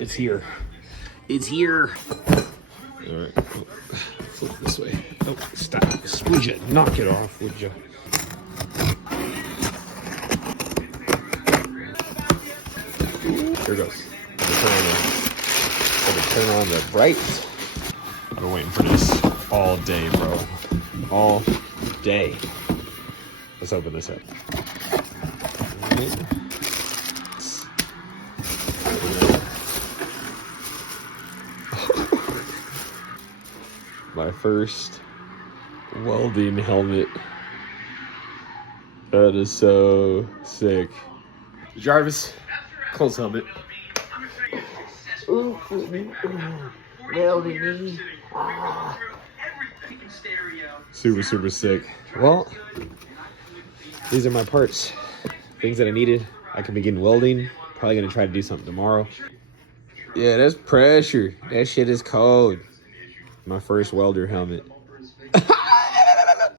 It's here. It's here. All right. Oh, flip this way. Oh, stop. Would you knock it off, would you? Here goes. Turn on the brights. I've been waiting for this all day, bro. All day. Let's open this up. My first welding helmet. That is so sick. Jarvis, close helmet. Super, super sick. Well, these are my parts. Things that I needed. I can begin welding. Probably gonna try to do something tomorrow. Yeah, that's pressure. That shit is cold. My first welder helmet.